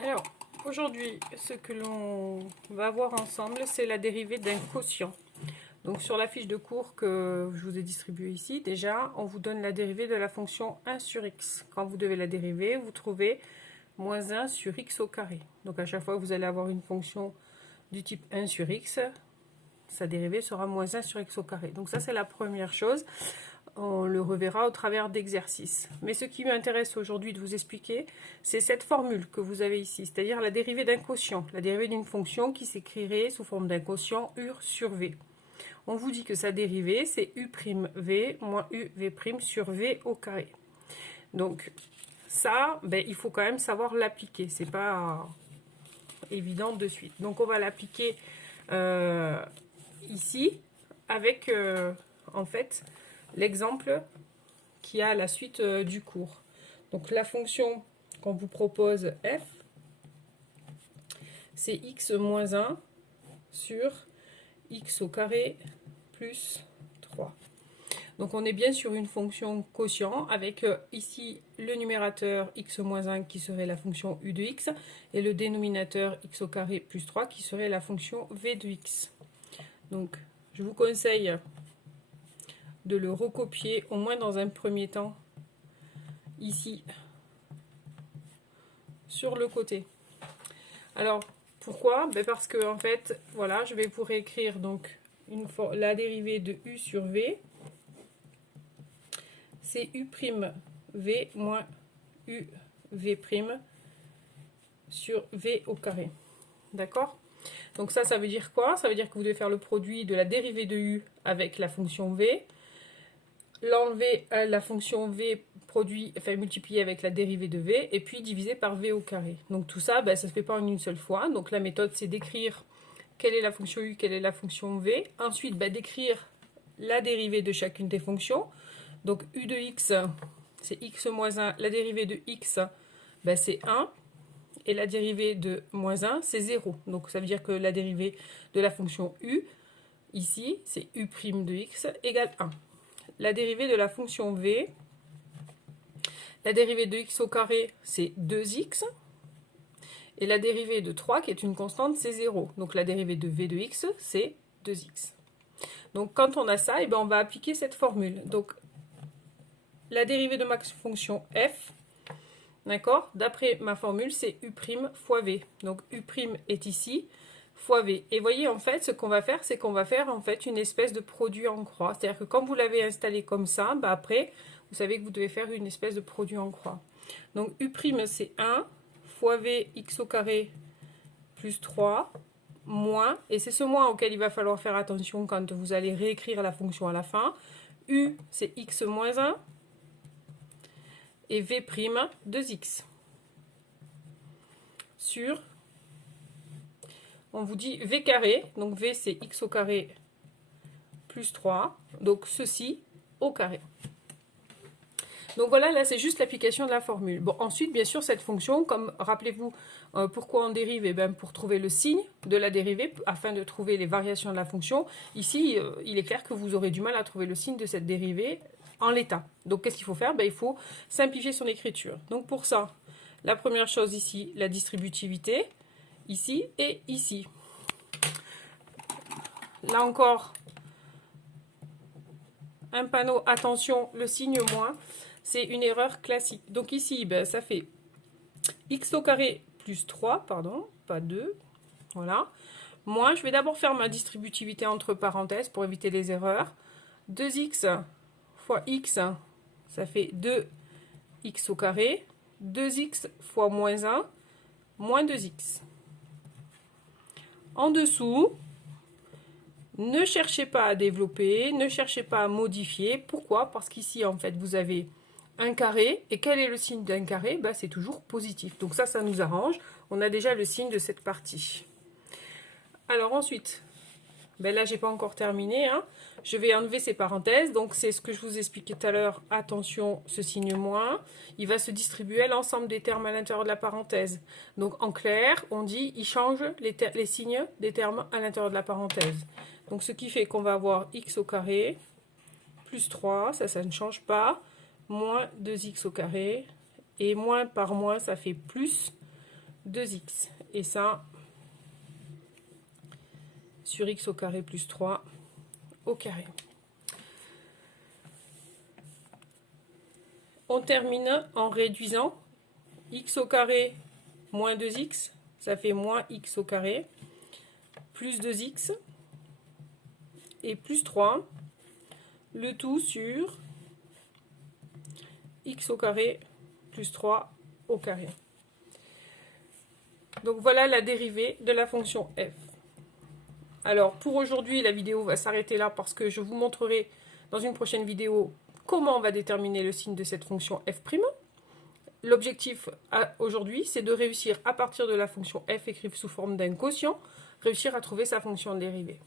Alors, aujourd'hui, ce que l'on va voir ensemble, c'est la dérivée d'un quotient. Donc, sur la fiche de cours que je vous ai distribuée ici, déjà, on vous donne la dérivée de la fonction 1 sur x. Quand vous devez la dériver, vous trouvez moins 1 sur x au carré. Donc, à chaque fois que vous allez avoir une fonction du type 1 sur x, sa dérivée sera moins 1 sur x au carré. Donc, ça, c'est la première chose. On le reverra au travers d'exercices. Mais ce qui m'intéresse aujourd'hui de vous expliquer, c'est cette formule que vous avez ici, c'est-à-dire la dérivée d'un quotient, la dérivée d'une fonction qui s'écrirait sous forme d'un quotient u sur v. On vous dit que sa dérivée, c'est u'v moins uv' sur v au carré. Donc ça, il faut quand même savoir l'appliquer, c'est pas évident de suite. Donc on va l'appliquer ici avec en fait l'exemple qui a la suite du cours. Donc la fonction qu'on vous propose f, c'est x moins 1 sur x au carré plus 3. Donc on est bien sur une fonction quotient avec ici le numérateur x moins 1 qui serait la fonction u de x et le dénominateur x au carré plus 3 qui serait la fonction v de x. Donc je vous conseille de le recopier au moins dans un premier temps ici sur le côté. Alors pourquoi? Parce que en fait voilà, je vais vous réécrire donc la dérivée de u sur v, c'est u'v moins uv' sur v au carré. D'accord? Donc ça veut dire quoi? Ça veut dire que vous devez faire le produit de la dérivée de u avec la fonction v, l'enlever à la fonction v multiplié avec la dérivée de v, et puis diviser par v au carré. Donc tout ça, ça ne se fait pas en une seule fois. Donc la méthode, c'est d'écrire quelle est la fonction u, quelle est la fonction v. Ensuite, d'écrire la dérivée de chacune des fonctions. Donc u de x, c'est x moins 1. La dérivée de x, c'est 1. Et la dérivée de moins 1, c'est 0. Donc ça veut dire que la dérivée de la fonction u, ici, c'est u' de x égale 1. La dérivée de la fonction v, la dérivée de x au carré, c'est 2x. Et la dérivée de 3, qui est une constante, c'est 0. Donc la dérivée de v de x, c'est 2x. Donc quand on a ça, on va appliquer cette formule. Donc la dérivée de ma fonction f, d'accord, d'après ma formule, c'est u' fois v. Donc u' est ici, fois v. Et voyez, en fait, ce qu'on va faire, c'est qu'on va faire en fait une espèce de produit en croix. C'est-à-dire que quand vous l'avez installé comme ça, après, vous savez que vous devez faire une espèce de produit en croix. Donc u', c'est 1 fois v x au carré plus 3 moins, et c'est ce moins auquel il va falloir faire attention quand vous allez réécrire la fonction à la fin. U, c'est x moins 1 et v', 2x sur, on vous dit v carré, donc v c'est x au carré plus 3, donc ceci au carré. Donc voilà, là c'est juste l'application de la formule. Bon, ensuite, bien sûr, cette fonction, comme rappelez-vous pourquoi on dérive, pour trouver le signe de la dérivée, afin de trouver les variations de la fonction. Ici, il est clair que vous aurez du mal à trouver le signe de cette dérivée en l'état. Donc qu'est-ce qu'il faut faire? Il faut simplifier son écriture. Donc pour ça, la première chose ici, la distributivité, ici et ici. Là encore, un panneau, attention, le signe moins, c'est une erreur classique. Donc ici, ça fait x au carré plus 3, pardon, pas 2, voilà. Moins, je vais d'abord faire ma distributivité entre parenthèses pour éviter les erreurs. 2x fois x, ça fait 2x au carré. 2x fois moins 1, moins 2x. En dessous, ne cherchez pas à développer, ne cherchez pas à modifier. Pourquoi? Parce qu'ici, en fait, vous avez un carré. Et quel est le signe d'un carré? C'est toujours positif. Donc ça nous arrange. On a déjà le signe de cette partie. Alors ensuite, là, j'ai pas encore terminé. Je vais enlever ces parenthèses. Donc c'est ce que je vous expliquais tout à l'heure. Attention, ce signe moins, il va se distribuer à l'ensemble des termes à l'intérieur de la parenthèse. Donc en clair, on dit, il change les signes des termes à l'intérieur de la parenthèse. Donc ce qui fait qu'on va avoir x au carré plus 3, ça ne change pas, moins 2x au carré, et moins par moins, ça fait plus 2x. Et ça, sur x au carré plus 3 au carré. On termine en réduisant. X au carré moins 2x, ça fait moins x au carré, plus 2x, et plus 3, le tout sur x au carré plus 3 au carré. Donc voilà la dérivée de la fonction f. Alors pour aujourd'hui, la vidéo va s'arrêter là parce que je vous montrerai dans une prochaine vidéo comment on va déterminer le signe de cette fonction f'. L'objectif aujourd'hui, c'est de réussir à partir de la fonction f écrite sous forme d'un quotient, réussir à trouver sa fonction dérivée.